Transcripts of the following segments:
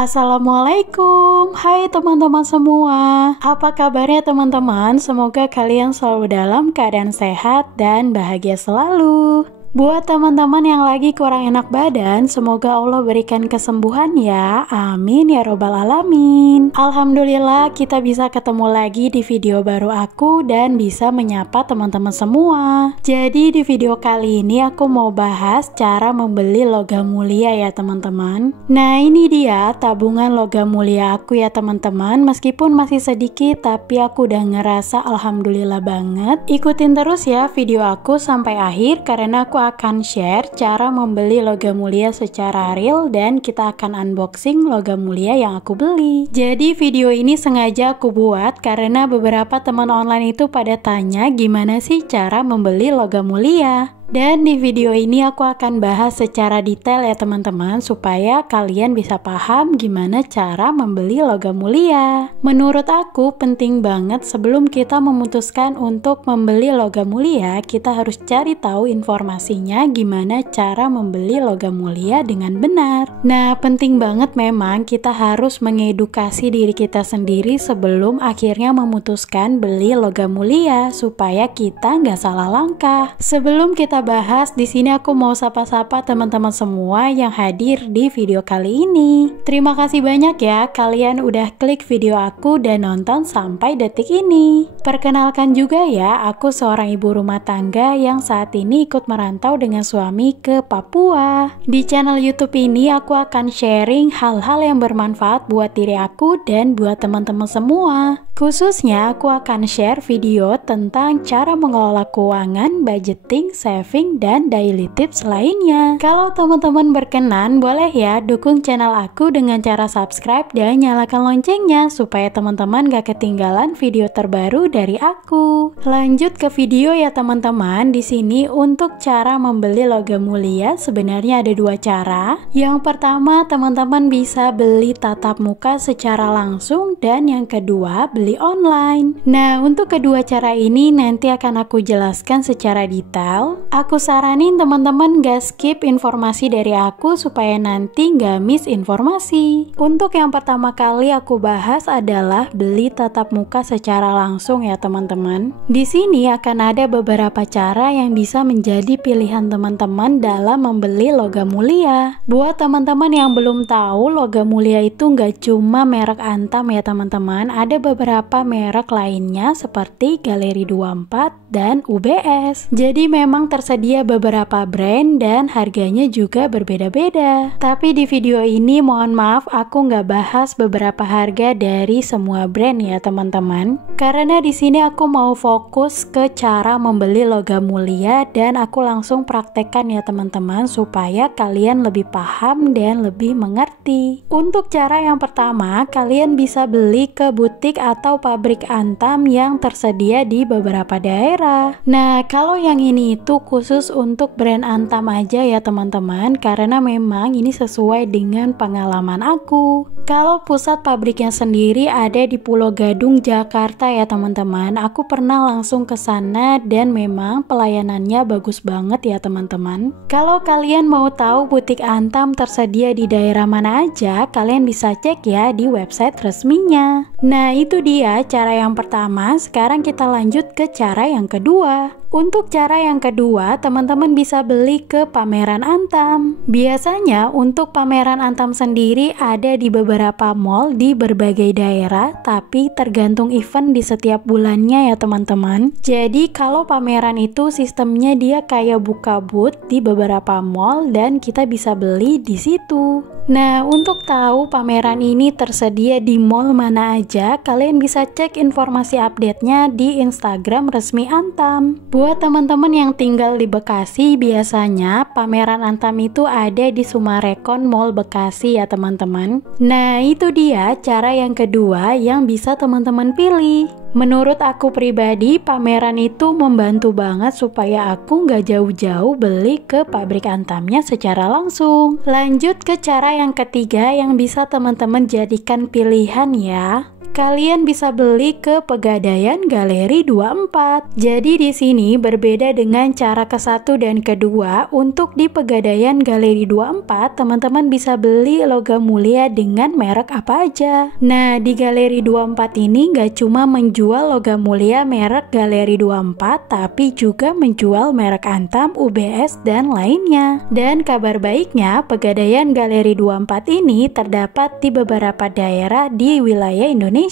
Assalamualaikum, hai teman-teman semua. Apa kabarnya teman-teman? Semoga kalian selalu dalam keadaan sehat dan bahagia selalu. Buat teman-teman yang lagi kurang enak badan, semoga Allah berikan kesembuhan ya. Amin ya robbal alamin. Alhamdulillah kita bisa ketemu lagi di video baru aku dan bisa menyapa teman-teman semua. Jadi di video kali ini aku mau bahas cara membeli logam mulia ya teman-teman. Nah ini dia tabungan logam mulia aku ya teman-teman. Meskipun masih sedikit tapi aku udah ngerasa alhamdulillah banget. Ikutin terus ya video aku sampai akhir karena aku akan share cara membeli logam mulia secara real dan kita akan unboxing logam mulia yang aku beli. Jadi video ini sengaja aku buat karena beberapa teman online itu pada tanya gimana sih cara membeli logam mulia. Dan di video ini aku akan bahas secara detail ya teman-teman supaya kalian bisa paham gimana cara membeli logam mulia. Menurut aku penting banget sebelum kita memutuskan untuk membeli logam mulia, kita harus cari tahu informasinya gimana cara membeli logam mulia dengan benar. Nah penting banget memang kita harus mengedukasi diri kita sendiri sebelum akhirnya memutuskan beli logam mulia supaya kita nggak salah langkah. Sebelum kita bahas, di sini aku mau sapa-sapa teman-teman semua yang hadir di video kali ini. Terima kasih banyak ya kalian udah klik video aku dan nonton sampai detik ini. Perkenalkan juga ya, aku seorang ibu rumah tangga yang saat ini ikut merantau dengan suami ke Papua. Di channel YouTube ini aku akan sharing hal-hal yang bermanfaat buat diri aku dan buat teman-teman semua. Khususnya aku akan share video tentang cara mengelola keuangan, budgeting, saving, dan daily tips lainnya. Kalau teman-teman berkenan, boleh ya dukung channel aku dengan cara subscribe dan nyalakan loncengnya supaya teman-teman gak ketinggalan video terbaru dari aku. Lanjut ke video ya teman-teman. Di sini untuk cara membeli logam mulia sebenarnya ada dua cara. Yang pertama teman-teman bisa beli tatap muka secara langsung dan yang kedua beli online. Nah untuk kedua cara ini nanti akan aku jelaskan secara detail. Aku saranin teman-teman gak skip informasi dari aku supaya nanti gak miss informasi. Untuk yang pertama kali aku bahas adalah beli tatap muka secara langsung ya teman-teman. Di sini akan ada beberapa cara yang bisa menjadi pilihan teman-teman dalam membeli logam mulia. Buat teman-teman yang belum tahu, logam mulia itu gak cuma merek Antam ya teman-teman. Ada beberapa merek lainnya seperti Galeri 24 dan UBS. Jadi memang tersedia beberapa brand dan harganya juga berbeda-beda. Tapi di video ini mohon maaf aku nggak bahas beberapa harga dari semua brand ya teman-teman. Karena di sini aku mau fokus ke cara membeli logam mulia dan aku langsung praktekkan ya teman-teman supaya kalian lebih paham dan lebih mengerti. Untuk cara yang pertama, kalian bisa beli ke butik atau pabrik Antam yang tersedia di beberapa daerah. Nah kalau yang ini itu khusus untuk brand Antam aja ya teman-teman, karena memang ini sesuai dengan pengalaman aku. Kalau pusat pabriknya sendiri ada di Pulau Gadung, Jakarta ya teman-teman. Aku pernah langsung ke sana dan memang pelayanannya bagus banget ya teman-teman. Kalau kalian mau tahu butik Antam tersedia di daerah mana aja, kalian bisa cek ya di website resminya. Nah itu dia cara yang pertama. Sekarang kita lanjut ke cara yang kedua. Untuk cara yang kedua, teman-teman bisa beli ke pameran Antam. Biasanya untuk pameran Antam sendiri ada di beberapa mall di berbagai daerah, tapi tergantung event di setiap bulannya ya teman-teman. Jadi kalau pameran itu sistemnya dia kayak buka booth di beberapa mall dan kita bisa beli di situ. Nah, untuk tahu pameran ini tersedia di mall mana aja, kalian bisa cek informasi update-nya di Instagram resmi Antam. Buat teman-teman yang tinggal di Bekasi, biasanya pameran Antam itu ada di Sumarekon Mall Bekasi ya teman-teman. Nah, itu dia cara yang kedua yang bisa teman-teman pilih. Menurut aku pribadi, pameran itu membantu banget supaya aku nggak jauh-jauh beli ke pabrik antamnya secara langsung. Lanjut ke cara yang ketiga yang bisa teman-teman jadikan pilihan ya. Kalian bisa beli ke Pegadaian Galeri 24. Jadi di sini berbeda dengan cara ke-1 dan kedua. Untuk di Pegadaian Galeri 24, teman-teman bisa beli logam mulia dengan merek apa aja. Nah, di Galeri 24 ini nggak cuma menjual logam mulia merek Galeri 24, tapi juga menjual merek Antam, UBS, dan lainnya. Dan kabar baiknya, Pegadaian Galeri 24 ini terdapat di beberapa daerah di wilayah Indonesia.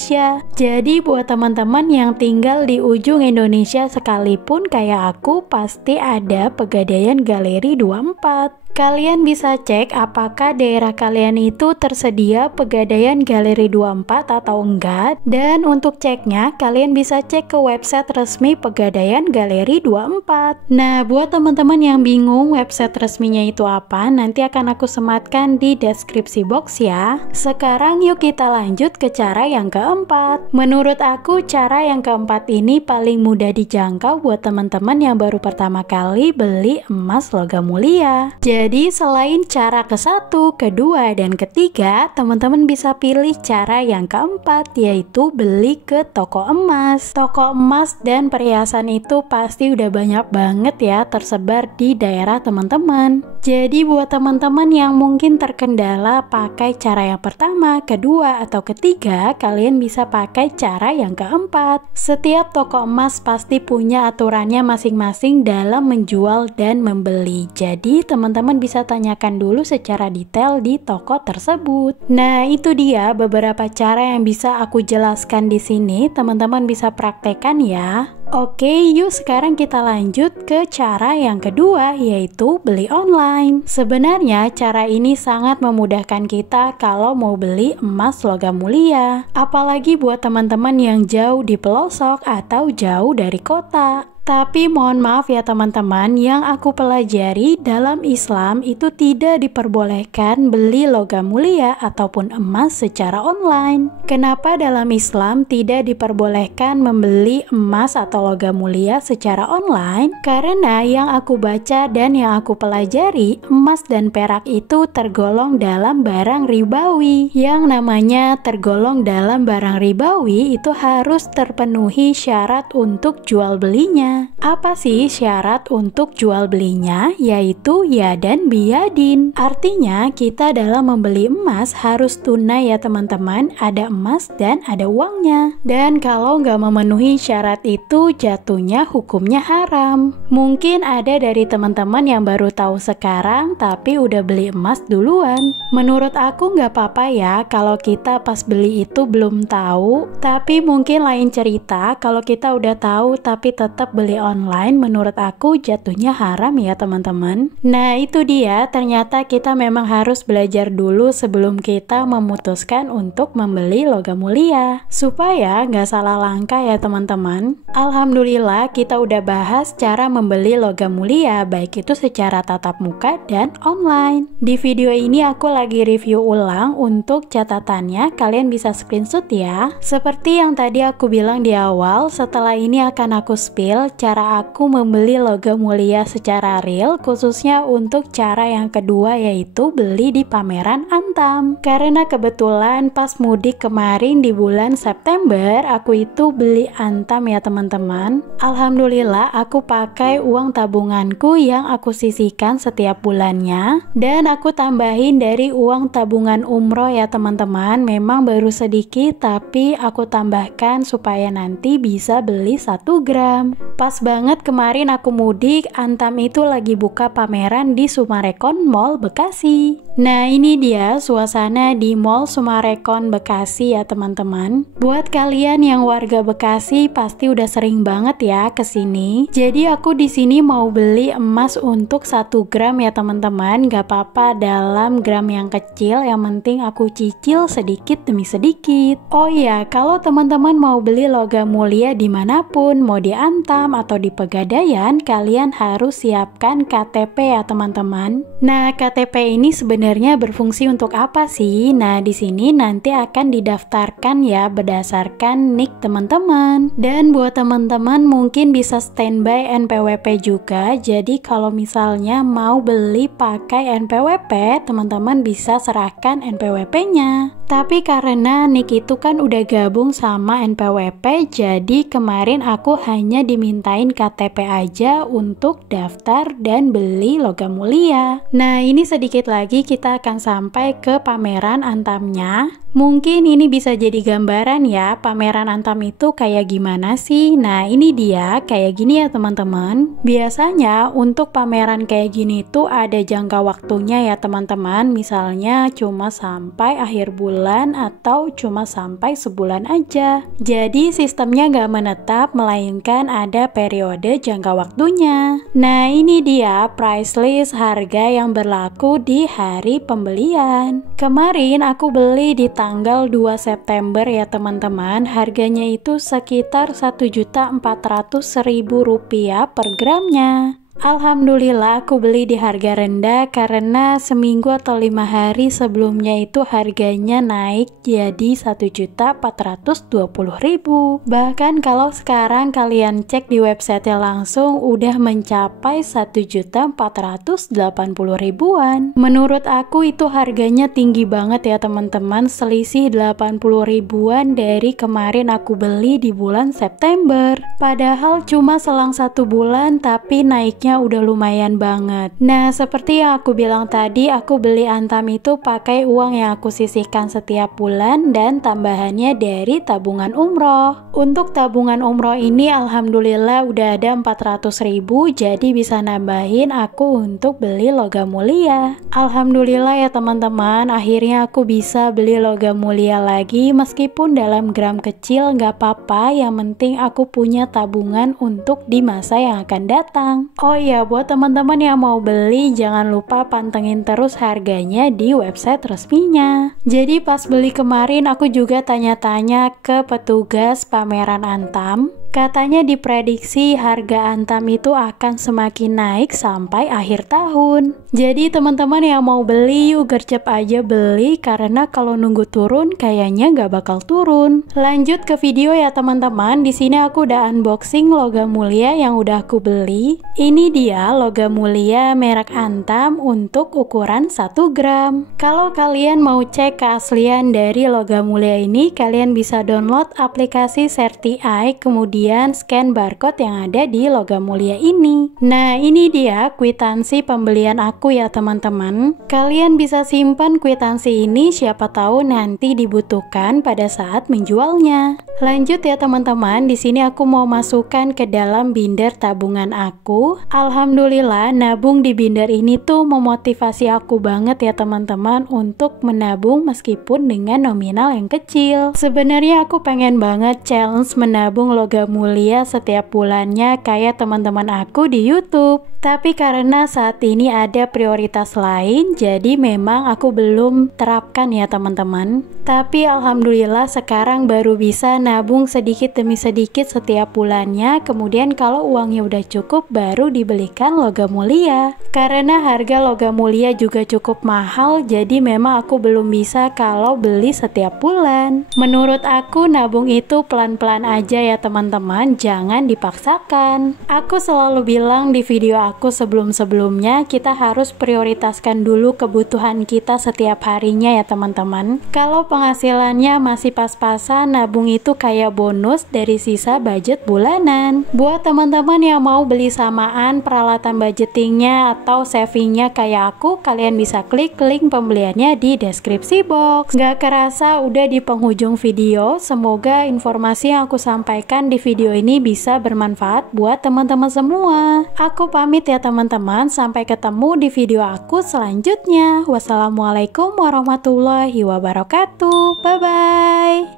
Jadi buat teman-teman yang tinggal di ujung Indonesia sekalipun kayak aku, pasti ada Pegadaian Galeri 24. Kalian bisa cek apakah daerah kalian itu tersedia Pegadaian Galeri 24 atau enggak. Dan untuk ceknya, kalian bisa cek ke website resmi Pegadaian Galeri 24. Nah, buat teman-teman yang bingung website resminya itu apa, nanti akan aku sematkan di deskripsi box ya. Sekarang yuk kita lanjut ke cara yang keempat. Menurut aku, cara yang keempat ini paling mudah dijangkau buat teman-teman yang baru pertama kali beli emas logam mulia. Jadi selain cara ke-1, kedua, dan ketiga, teman-teman bisa pilih cara yang keempat, yaitu beli ke toko emas. Toko emas dan perhiasan itu pasti udah banyak banget ya tersebar di daerah teman-teman. Jadi buat teman-teman yang mungkin terkendala pakai cara yang pertama, kedua, atau ketiga, kalian bisa pakai cara yang keempat. Setiap toko emas pasti punya aturannya masing-masing dalam menjual dan membeli. Jadi teman-teman bisa tanyakan dulu secara detail di toko tersebut. Nah, itu dia beberapa cara yang bisa aku jelaskan di sini. Teman-teman bisa praktekkan ya. Oke, yuk sekarang kita lanjut ke cara yang kedua, yaitu beli online. Sebenarnya cara ini sangat memudahkan kita kalau mau beli emas logam mulia. Apalagi buat teman-teman yang jauh di pelosok atau jauh dari kota. Tapi mohon maaf ya teman-teman, yang aku pelajari dalam Islam itu tidak diperbolehkan beli logam mulia ataupun emas secara online. Kenapa dalam Islam tidak diperbolehkan membeli emas atau logam mulia secara online? Karena yang aku baca dan yang aku pelajari, emas dan perak itu tergolong dalam barang ribawi. Yang namanya tergolong dalam barang ribawi itu harus terpenuhi syarat untuk jual belinya. Apa sih syarat untuk jual belinya? Yaitu ya dan biyadin. Artinya kita dalam membeli emas harus tunai ya teman-teman, ada emas dan ada uangnya. Dan kalau nggak memenuhi syarat itu jatuhnya hukumnya haram. Mungkin ada dari teman-teman yang baru tahu sekarang tapi udah beli emas duluan. Menurut aku nggak apa-apa ya kalau kita pas beli itu belum tahu. Tapi mungkin lain cerita kalau kita udah tahu tapi tetap beli online, menurut aku jatuhnya haram ya teman-teman. Nah itu dia, ternyata kita memang harus belajar dulu sebelum kita memutuskan untuk membeli logam mulia, supaya nggak salah langkah ya teman-teman. Alhamdulillah kita udah bahas cara membeli logam mulia, baik itu secara tatap muka dan online. Di video ini aku lagi review ulang untuk catatannya, kalian bisa screenshot ya. Seperti yang tadi aku bilang di awal, setelah ini akan aku spill cara aku membeli logam mulia secara real, khususnya untuk cara yang kedua yaitu beli di pameran Antam. Karena kebetulan pas mudik kemarin di bulan September, aku itu beli Antam ya teman-teman. Alhamdulillah aku pakai uang tabunganku yang aku sisihkan setiap bulannya, dan aku tambahin dari uang tabungan umroh ya teman-teman. Memang baru sedikit tapi aku tambahkan supaya nanti bisa beli 1 gram. Pas banget kemarin aku mudik, Antam itu lagi buka pameran di Sumarekon Mall Bekasi. Nah ini dia suasana di Mall Sumarekon Bekasi ya teman-teman. Buat kalian yang warga Bekasi pasti udah sering banget ya kesini. Jadi aku di sini mau beli emas untuk 1 gram ya teman-teman. Gak apa-apa dalam gram yang kecil, yang penting aku cicil sedikit demi sedikit. Oh iya, kalau teman-teman mau beli logam mulia dimanapun, mau di Antam Antam atau di Pegadaian, kalian harus siapkan KTP ya teman-teman. Nah, KTP ini sebenarnya berfungsi untuk apa sih? Nah, di sini nanti akan didaftarkan ya berdasarkan NIK teman-teman. Dan buat teman-teman mungkin bisa standby NPWP juga. Jadi kalau misalnya mau beli pakai NPWP, teman-teman bisa serahkan NPWP-nya. Tapi karena NIK itu kan udah gabung sama NPWP, jadi kemarin aku hanya dimintain KTP aja untuk daftar dan beli logam mulia. Nah, ini sedikit lagi kita akan sampai ke pameran Antamnya. Mungkin ini bisa jadi gambaran ya, pameran Antam itu kayak gimana sih? Nah, ini dia, kayak gini ya teman-teman. Biasanya untuk pameran kayak gini tuh ada jangka waktunya ya teman-teman. Misalnya cuma sampai akhir bulan atau cuma sampai sebulan aja. Jadi sistemnya nggak menetap, melainkan ada periode jangka waktunya. Nah, ini dia price list harga yang berlaku di hari pembelian. Kemarin aku beli di tanggal 2 September ya teman-teman. Harganya itu sekitar Rp1.400.000 per gramnya. Alhamdulillah aku beli di harga rendah karena seminggu atau 5 hari sebelumnya itu harganya naik jadi Rp1.420.000. Bahkan kalau sekarang kalian cek di websitenya langsung udah mencapai Rp1.480.000-an. Menurut aku itu harganya tinggi banget ya teman-teman, selisih Rp80.000-an dari kemarin aku beli di bulan September. Padahal cuma selang 1 bulan tapi naiknya udah lumayan banget. Nah, seperti yang aku bilang tadi, aku beli Antam itu pakai uang yang aku sisihkan setiap bulan dan tambahannya dari tabungan umroh. Untuk tabungan umroh ini alhamdulillah udah ada 400.000, jadi bisa nambahin aku untuk beli logam mulia. Alhamdulillah ya teman-teman, akhirnya aku bisa beli logam mulia lagi meskipun dalam gram kecil nggak apa-apa, yang penting aku punya tabungan untuk di masa yang akan datang. Oh iya, buat teman-teman yang mau beli jangan lupa pantengin terus harganya di website resminya. Jadi pas beli kemarin aku juga tanya-tanya ke petugas pameran Antam. Katanya diprediksi harga Antam itu akan semakin naik sampai akhir tahun. Jadi teman-teman yang mau beli yuk gercep aja beli, karena kalau nunggu turun kayaknya nggak bakal turun. Lanjut ke video ya teman-teman. Di sini aku udah unboxing logam mulia yang udah aku beli. Ini dia logam mulia merek Antam untuk ukuran 1 gram. Kalau kalian mau cek keaslian dari logam mulia ini, kalian bisa download aplikasi Certi-Eye, kemudian scan barcode yang ada di logam mulia ini. Nah, ini dia kwitansi pembelian aku ya teman-teman. Kalian bisa simpan kwitansi ini, siapa tahu nanti dibutuhkan pada saat menjualnya. Lanjut ya teman-teman, di sini aku mau masukkan ke dalam binder tabungan aku. Alhamdulillah nabung di binder ini tuh memotivasi aku banget ya teman-teman untuk menabung meskipun dengan nominal yang kecil. Sebenarnya aku pengen banget challenge menabung logam mulia setiap bulannya kayak teman-teman aku di YouTube. Tapi karena saat ini ada prioritas lain, jadi memang aku belum terapkan ya teman-teman. Tapi alhamdulillah sekarang baru bisa nabung sedikit demi sedikit setiap bulannya. Kemudian kalau uangnya udah cukup baru dibelikan logam mulia. Karena harga logam mulia juga cukup mahal, jadi memang aku belum bisa kalau beli setiap bulan. Menurut aku nabung itu pelan-pelan aja ya teman-teman, jangan dipaksakan. Aku selalu bilang di video aku sebelum-sebelumnya, kita harus prioritaskan dulu kebutuhan kita setiap harinya ya teman-teman. Kalau penghasilannya masih pas-pasan, nabung itu kayak bonus dari sisa budget bulanan. Buat teman-teman yang mau beli samaan peralatan budgetingnya atau savingnya kayak aku, kalian bisa klik link pembeliannya di deskripsi box. Gak kerasa udah di penghujung video. Semoga informasi yang aku sampaikan di video ini bisa bermanfaat buat teman-teman semua. Aku pamit ya teman-teman, sampai ketemu di video aku selanjutnya. Wassalamualaikum warahmatullahi wabarakatuh. Bye bye.